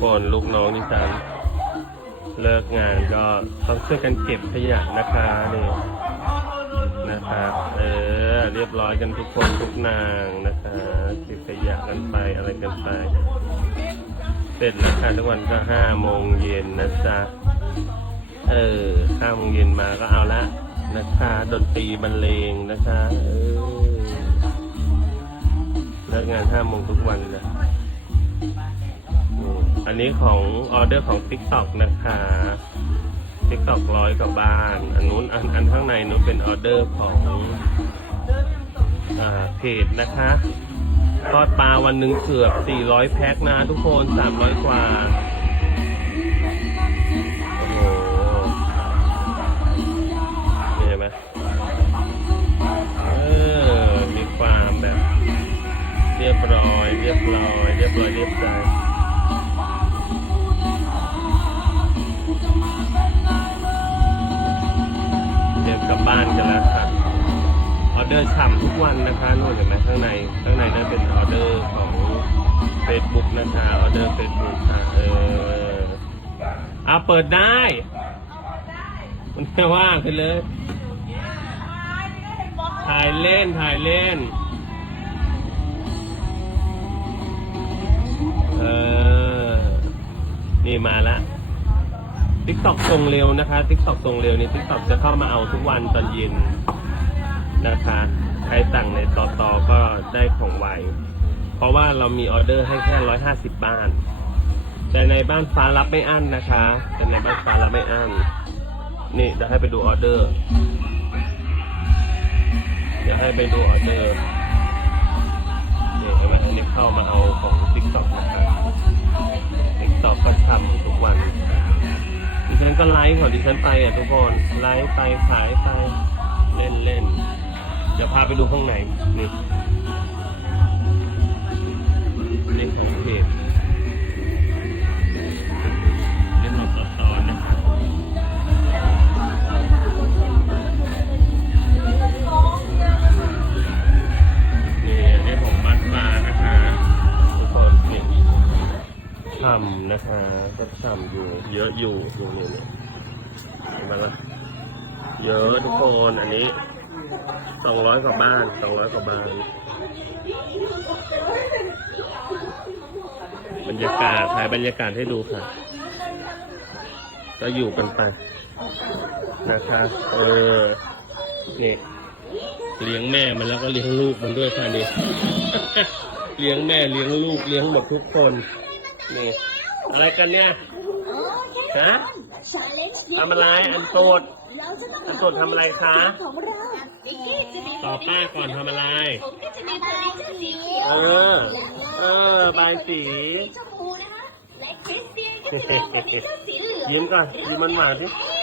คนลูกน้องดิฉันเลิกงานก็ต้องช่วยกันเก็บขยะนะคะนี่นะครับเออเรียบร้อยกันทุกคนทุกนางนะคะเก็บขยะกันไปอะไรกันไป เสร็จแล้วค่ะทุกวันก็ห้าโมงเย็นนะจ๊ะเออห้าโมงเย็นมาก็เอาละนะคะดนตรีบรรเลงนะคะเออเลิกงานห้าโมงทุกวันนะอืม อันนี้ของออเดอร์ของ TikTok นะคะ TikTok ร้อยกว่าบ้าน อันนู้นอันอันข้างในนู้นเป็นออเดอร์ของอ่าเพจนะคะทอดปลาวันหนึ่งเกือบ 400 แพ็คนะทุกคน 300 กว่า โอ้โหเห็นไหมเออ มีความแบบ เรียบร้อย เรียบร้อย เรียบร้อย เรียบใจเเดอร์ฉ่ำทุกวันนะคะนู่นเห็นไหมข้างในข้างในนั่นเป็นออเดอร์ของ Facebook นะคะออเดอร์ Facebook ค่ะเออเอาเปิดได้มันไม่ว่างไปเลยถ่ายเล่นถ่ายเล่นเออนี่มาละทิกตอกส่งเร็วนะคะทิกตอกส่งเร็วนี่ทิกตอกจะเข้ามาเอาทุกวันตอนเย็น นะคะ ใครสั่งในต่อต่อก็ได้ของไว เพราะว่าเรามีออเดอร์ให้แค่ร้อยห้าสิบบ้าน แต่ในบ้านฟ้ารับไม่อั้นนะคะ แต่ในบ้านฟ้ารับไม่อั้น นี่เดี๋ยวให้ไปดูออเดอร์ เดี๋ยวให้ไปดูออเดอร์นี่เห็นไหมอันนี้เข้ามาเอาของทิกตอกนะครับทิกตอกก็ทำทุกวันดิฉันก็ไลฟ์ของดิฉันไปอะทุกคน ไลฟ์ไปขายไปเล่นเล่น ดี๋ยวพาไปดูข้างในนี่นี่คือเพจเล่นหมดตอนนะครับนี่อันนี้ผมมัดมานะคะทุกคนนี่ทำนะคะก็ทำอยู่เยอะอยู่อยู่นี่นี่เห็นไหมล่ะเยอะทุกคนอันนี้ สองร้อยกว่าบ้านสองร้อยกว่าบ้านบรรยากาศถ่ายบรรยากาศให้ดูค่ะ ก็อยู่กันไป นะคะ เออเนี่เลี้ยงแม่มันแล้วก็เลี้ยงลูกมันด้วยค่ะนี่เลี้ยงแม่เลี้ยงลูกเลี้ยงหมดทุกคนนี่อะไรกันเนี่ย ฮะทำอะไรอันโตดอันโตดทำอะไรคะของเราตอบป้าก่อนทำอะไรผมก็จะมีบายสีเออ เออบายสีชมพูนะคะและคริสเตียนก็จะเป็นแบบนี้ก็สีเหลืองยิ้มก่อนยิ้มมันหวานๆสินี่